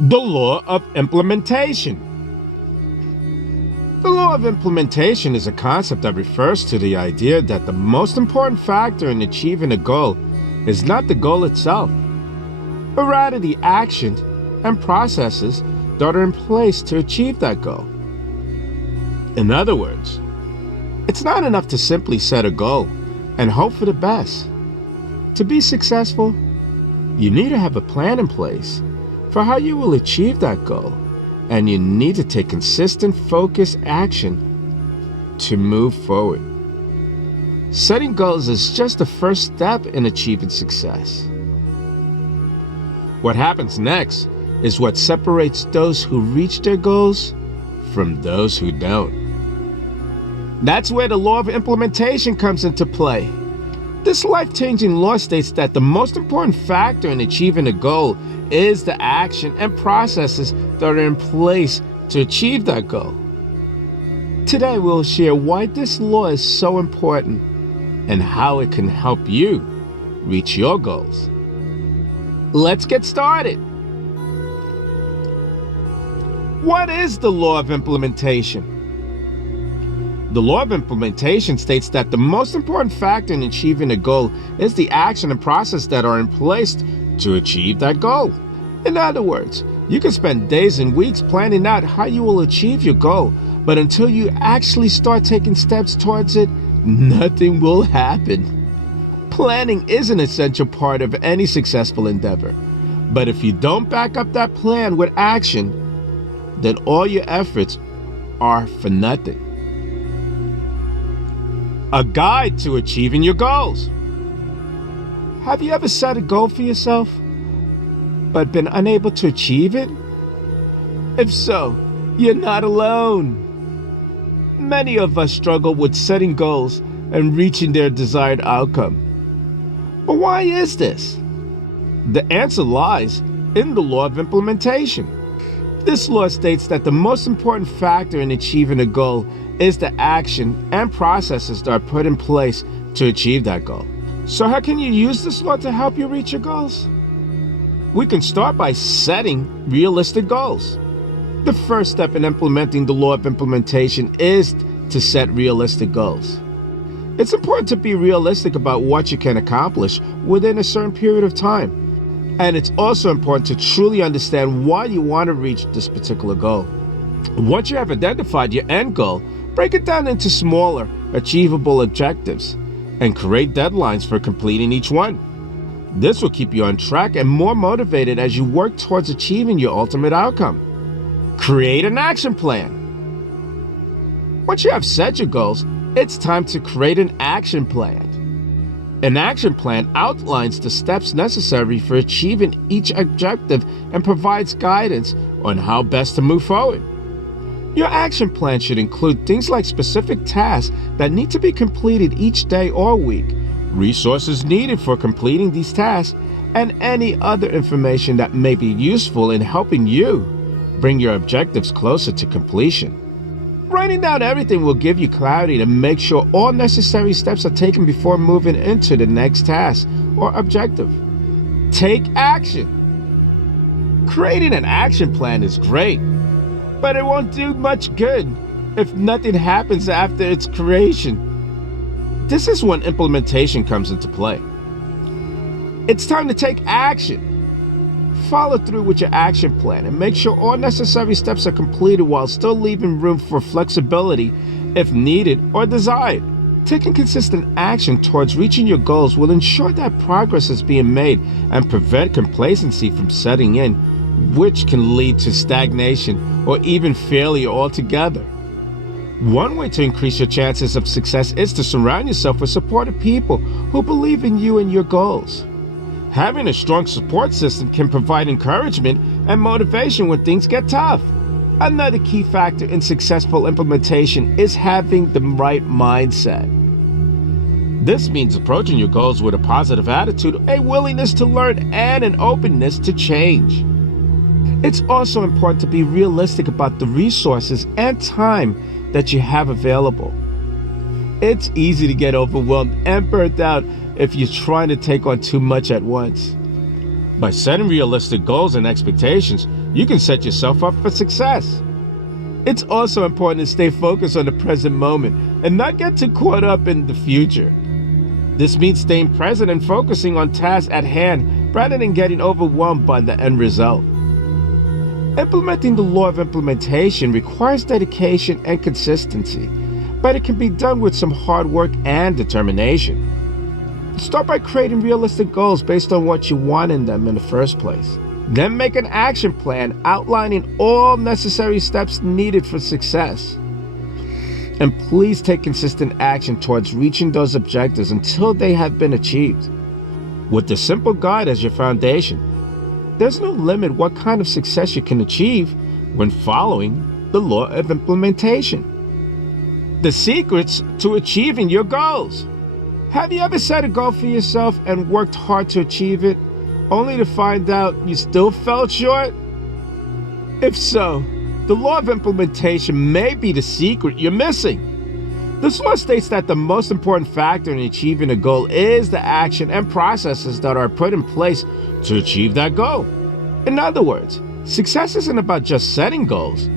The law of implementation. The law of implementation is a concept that refers to the idea that the most important factor in achieving a goal is not the goal itself, but rather the actions and processes that are in place to achieve that goal. In other words, it's not enough to simply set a goal and hope for the best. To be successful, you need to have a plan in place for how you will achieve that goal, and you need to take consistent, focused action to move forward. Setting goals is just the first step in achieving success. What happens next is what separates those who reach their goals from those who don't. That's where the law of implementation comes into play. This life-changing law states that the most important factor in achieving a goal is the action and processes that are in place to achieve that goal. Today we'll share why this law is so important and how it can help you reach your goals. Let's get started. What is the law of implementation? The law of implementation states that the most important factor in achieving a goal is the action and process that are in place to achieve that goal. In other words, you can spend days and weeks planning out how you will achieve your goal, but until you actually start taking steps towards it, nothing will happen. Planning is an essential part of any successful endeavor, but if you don't back up that plan with action, then all your efforts are for nothing. A guide to achieving your goals. Have you ever set a goal for yourself, but been unable to achieve it? If so, you're not alone. Many of us struggle with setting goals and reaching their desired outcome. But why is this? The answer lies in the law of implementation. This law states that the most important factor in achieving a goal is the action and processes that are put in place to achieve that goal. So how can you use this law to help you reach your goals? We can start by setting realistic goals. The first step in implementing the law of implementation is to set realistic goals. It's important to be realistic about what you can accomplish within a certain period of time. And it's also important to truly understand why you want to reach this particular goal. Once you have identified your end goal, break it down into smaller, achievable objectives and create deadlines for completing each one. This will keep you on track and more motivated as you work towards achieving your ultimate outcome. Create an action plan. Once you have set your goals, it's time to create an action plan. An action plan outlines the steps necessary for achieving each objective and provides guidance on how best to move forward. Your action plan should include things like specific tasks that need to be completed each day or week, resources needed for completing these tasks, and any other information that may be useful in helping you bring your objectives closer to completion. Writing down everything will give you clarity to make sure all necessary steps are taken before moving into the next task or objective. Take action. Creating an action plan is great, but it won't do much good if nothing happens after its creation. This is when implementation comes into play. It's time to take action. Follow through with your action plan and make sure all necessary steps are completed while still leaving room for flexibility if needed or desired. Taking consistent action towards reaching your goals will ensure that progress is being made and prevent complacency from setting in, which can lead to stagnation or even failure altogether. One way to increase your chances of success is to surround yourself with supportive people who believe in you and your goals. Having a strong support system can provide encouragement and motivation when things get tough. Another key factor in successful implementation is having the right mindset. This means approaching your goals with a positive attitude, a willingness to learn, and an openness to change. It's also important to be realistic about the resources and time that you have available. It's easy to get overwhelmed and burnt out if you're trying to take on too much at once. By setting realistic goals and expectations, you can set yourself up for success. It's also important to stay focused on the present moment and not get too caught up in the future. This means staying present and focusing on tasks at hand rather than getting overwhelmed by the end result. Implementing the law of implementation requires dedication and consistency, but it can be done with some hard work and determination. Start by creating realistic goals based on what you want in them in the first place. Then make an action plan outlining all necessary steps needed for success. And please take consistent action towards reaching those objectives until they have been achieved. With the simple guide as your foundation, there's no limit what kind of success you can achieve when following the law of implementation. The secrets to achieving your goals. Have you ever set a goal for yourself and worked hard to achieve it, only to find out you still fell short? If so, the law of implementation may be the secret you're missing. This law states that the most important factor in achieving a goal is the action and processes that are put in place to achieve that goal. In other words, success isn't about just setting goals.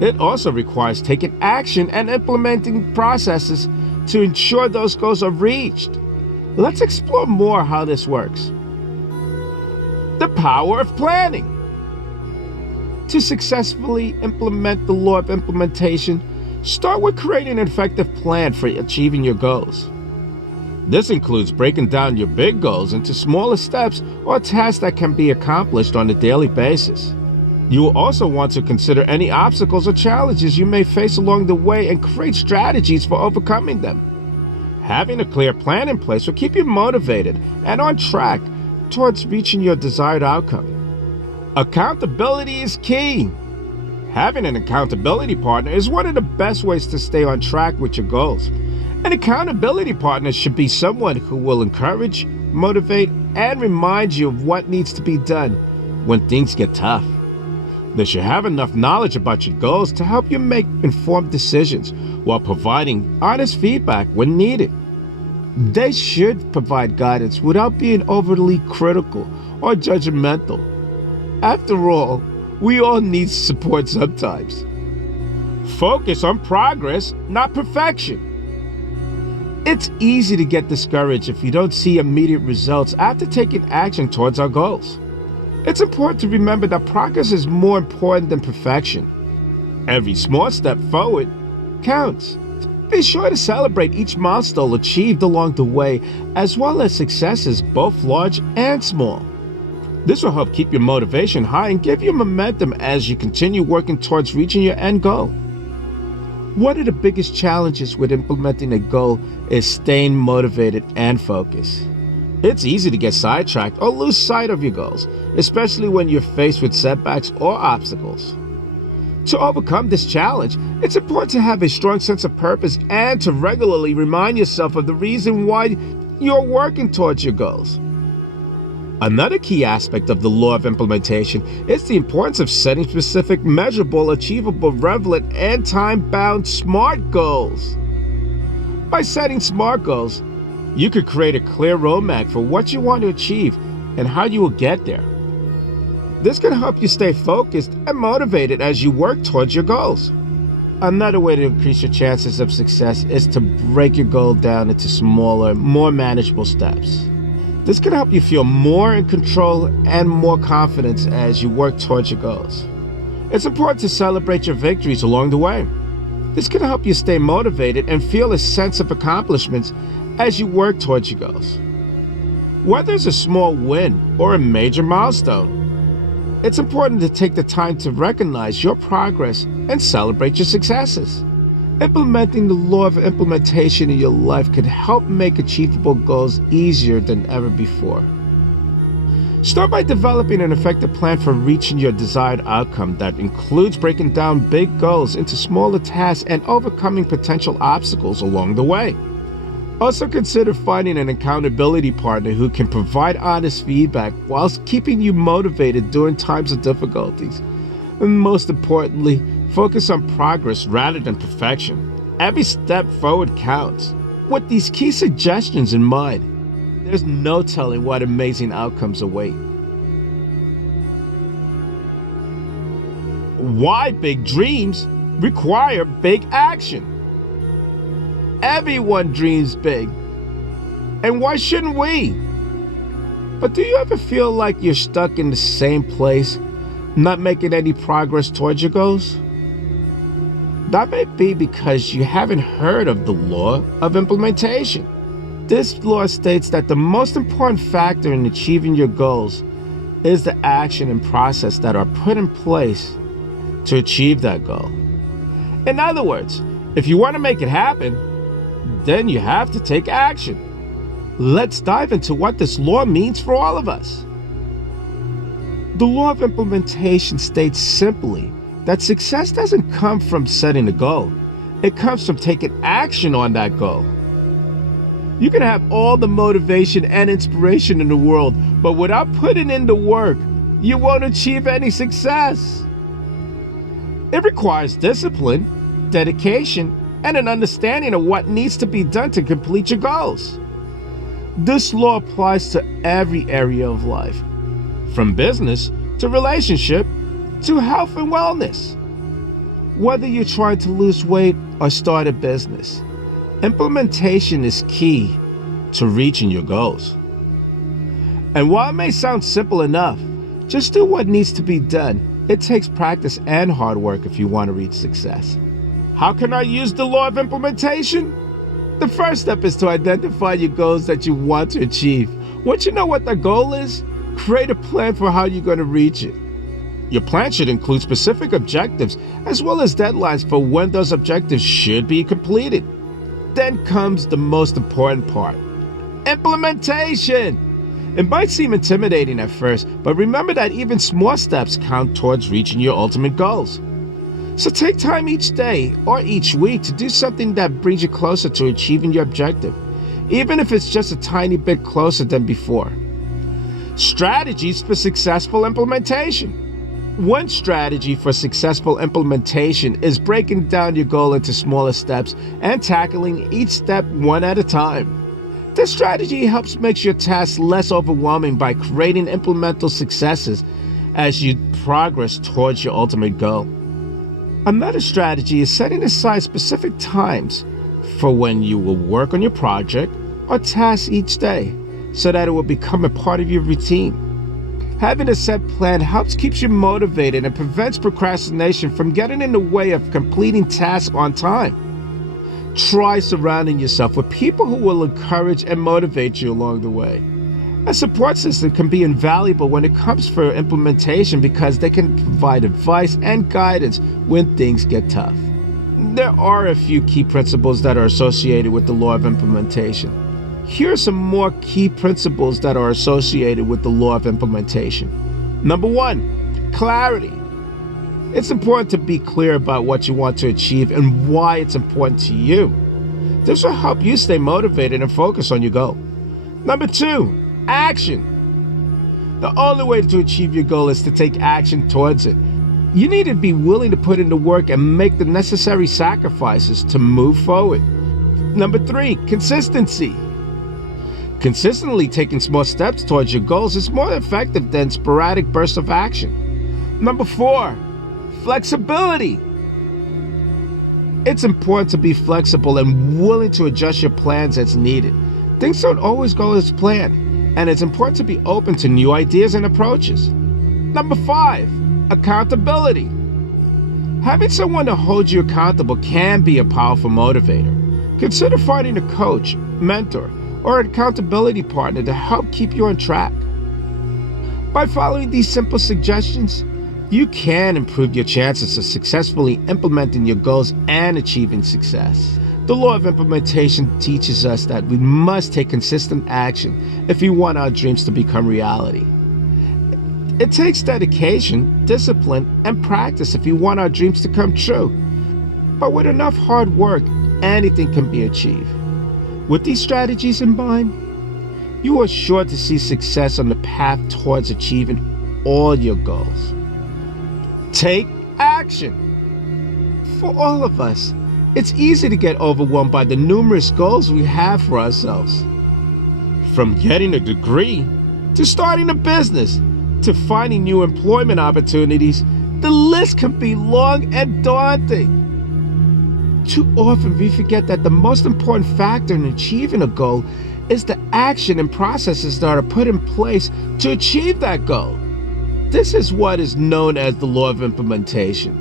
It also requires taking action and implementing processes to ensure those goals are reached. Let's explore more how this works. The power of planning. To successfully implement the law of implementation, start with creating an effective plan for achieving your goals. This includes breaking down your big goals into smaller steps or tasks that can be accomplished on a daily basis. You will also want to consider any obstacles or challenges you may face along the way and create strategies for overcoming them. Having a clear plan in place will keep you motivated and on track towards reaching your desired outcome. Accountability is key. Having an accountability partner is one of the best ways to stay on track with your goals. An accountability partner should be someone who will encourage, motivate, and remind you of what needs to be done when things get tough. They should have enough knowledge about your goals to help you make informed decisions while providing honest feedback when needed. They should provide guidance without being overly critical or judgmental. After all, we all need support sometimes. Focus on progress, not perfection. It's easy to get discouraged if you don't see immediate results after taking action towards our goals. It's important to remember that progress is more important than perfection. Every small step forward counts. Be sure to celebrate each milestone achieved along the way, as well as successes both large and small. This will help keep your motivation high and give you momentum as you continue working towards reaching your end goal. One of the biggest challenges with implementing a goal is staying motivated and focused. It's easy to get sidetracked or lose sight of your goals, especially when you're faced with setbacks or obstacles. To overcome this challenge, it's important to have a strong sense of purpose and to regularly remind yourself of the reason why you're working towards your goals. Another key aspect of the law of implementation is the importance of setting specific, measurable, achievable, relevant, and time-bound SMART goals. By setting SMART goals, you could create a clear roadmap for what you want to achieve and how you will get there. This can help you stay focused and motivated as you work towards your goals. Another way to increase your chances of success is to break your goal down into smaller, more manageable steps. This can help you feel more in control and more confidence as you work towards your goals. It's important to celebrate your victories along the way. This can help you stay motivated and feel a sense of accomplishments as you work towards your goals. Whether it's a small win or a major milestone, it's important to take the time to recognize your progress and celebrate your successes. Implementing the law of implementation in your life can help make achievable goals easier than ever before. Start by developing an effective plan for reaching your desired outcome that includes breaking down big goals into smaller tasks and overcoming potential obstacles along the way. Also consider finding an accountability partner who can provide honest feedback whilst keeping you motivated during times of difficulties. And most importantly, focus on progress rather than perfection. Every step forward counts. With these key suggestions in mind, there's no telling what amazing outcomes await. why big dreams require big action. Everyone dreams big, and why shouldn't we? But do you ever feel like you're stuck in the same place, not making any progress towards your goals? That may be because you haven't heard of the law of implementation. This law states that the most important factor in achieving your goals is the action and process that are put in place to achieve that goal. In other words, if you want to make it happen, then you have to take action. Let's dive into what this law means for all of us. The law of implementation states simply that success doesn't come from setting a goal. It comes from taking action on that goal. You can have all the motivation and inspiration in the world, but without putting in the work, you won't achieve any success. It requires discipline, dedication, and an understanding of what needs to be done to complete your goals. This law applies to every area of life, from business to relationship to health and wellness. Whether you're trying to lose weight or start a business, implementation is key to reaching your goals. And while it may sound simple enough, just do what needs to be done. It takes practice and hard work if you want to reach success. How can I use the law of implementation? The first step is to identify your goals that you want to achieve. Once you know what the goal is, create a plan for how you're going to reach it. Your plan should include specific objectives as well as deadlines for when those objectives should be completed. Then comes the most important part: implementation. It might seem intimidating at first, but remember that even small steps count towards reaching your ultimate goals. So take time each day or each week to do something that brings you closer to achieving your objective, even if it's just a tiny bit closer than before. Strategies for successful implementation. One strategy for successful implementation is breaking down your goal into smaller steps and tackling each step one at a time. This strategy helps make your tasks less overwhelming by creating incremental successes as you progress towards your ultimate goal. Another strategy is setting aside specific times for when you will work on your project or task each day so that it will become a part of your routine. Having a set plan helps keep you motivated and prevents procrastination from getting in the way of completing tasks on time. Try surrounding yourself with people who will encourage and motivate you along the way. A support system can be invaluable when it comes for implementation because they can provide advice and guidance when things get tough. There are a few key principles that are associated with the law of implementation. Here are some more key principles that are associated with the law of implementation. Number 1, clarity. It's important to be clear about what you want to achieve and why it's important to you. This will help you stay motivated and focus on your goal. Number 2, action. The only way to achieve your goal is to take action towards it. You need to be willing to put in the work and make the necessary sacrifices to move forward. Number 3, consistency. Consistently taking small steps towards your goals is more effective than sporadic bursts of action. Number 4, flexibility. It's important to be flexible and willing to adjust your plans as needed. Things don't always go as planned, and it's important to be open to new ideas and approaches. Number 5, accountability. Having someone to hold you accountable can be a powerful motivator. Consider finding a coach, mentor, or an accountability partner to help keep you on track. By following these simple suggestions, you can improve your chances of successfully implementing your goals and achieving success. The law of implementation teaches us that we must take consistent action if we want our dreams to become reality. It takes dedication, discipline, and practice if we want our dreams to come true. But with enough hard work, anything can be achieved. With these strategies in mind, you are sure to see success on the path towards achieving all your goals. Take action. For all of us, it's easy to get overwhelmed by the numerous goals we have for ourselves. From getting a degree, to starting a business, to finding new employment opportunities, the list list can be long and daunting. Too often we forget that the most important factor in achieving a goal is the action and processes that are put in place to achieve that goal. This is what is known as the law of implementation.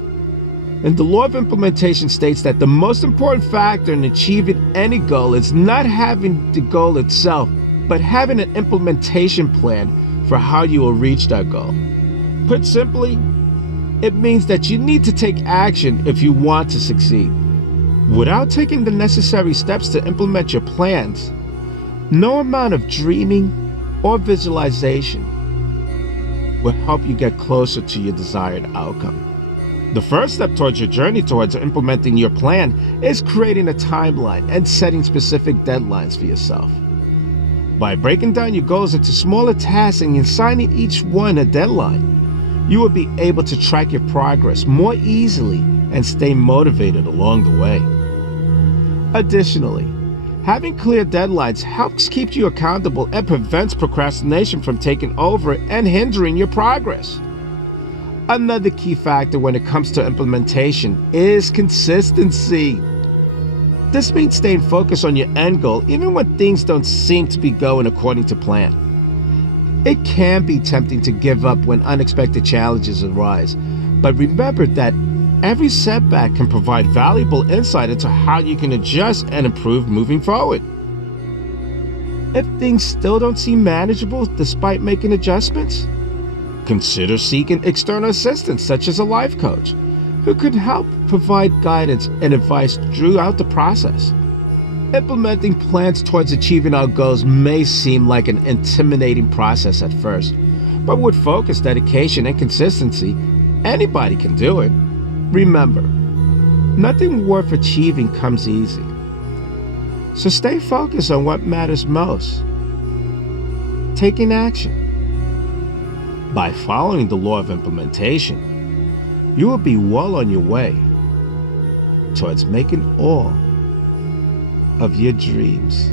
And the law of implementation states that the most important factor in achieving any goal is not having the goal itself, but having an implementation plan for how you will reach that goal. Put simply, it means that you need to take action if you want to succeed. Without taking the necessary steps to implement your plans, no amount of dreaming or visualization will help you get closer to your desired outcome. The first step towards your journey towards implementing your plan is creating a timeline and setting specific deadlines for yourself. By breaking down your goals into smaller tasks and assigning each one a deadline, you will be able to track your progress more easily and stay motivated along the way. Additionally, having clear deadlines helps keep you accountable and prevents procrastination from taking over and hindering your progress. Another key factor when it comes to implementation is consistency. This means staying focused on your end goal even when things don't seem to be going according to plan. It can be tempting to give up when unexpected challenges arise, but remember that every setback can provide valuable insight into how you can adjust and improve moving forward. If things still don't seem manageable despite making adjustments, consider seeking external assistance such as a life coach who can help provide guidance and advice throughout the process. Implementing plans towards achieving our goals may seem like an intimidating process at first, but with focus, dedication, and consistency, anybody can do it. Remember, nothing worth achieving comes easy. So stay focused on what matters most. Taking action. By following the law of implementation, you will be well on your way towards making all of your dreams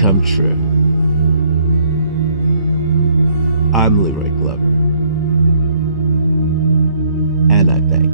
come true. I'm Leroy Glover, and I thank you.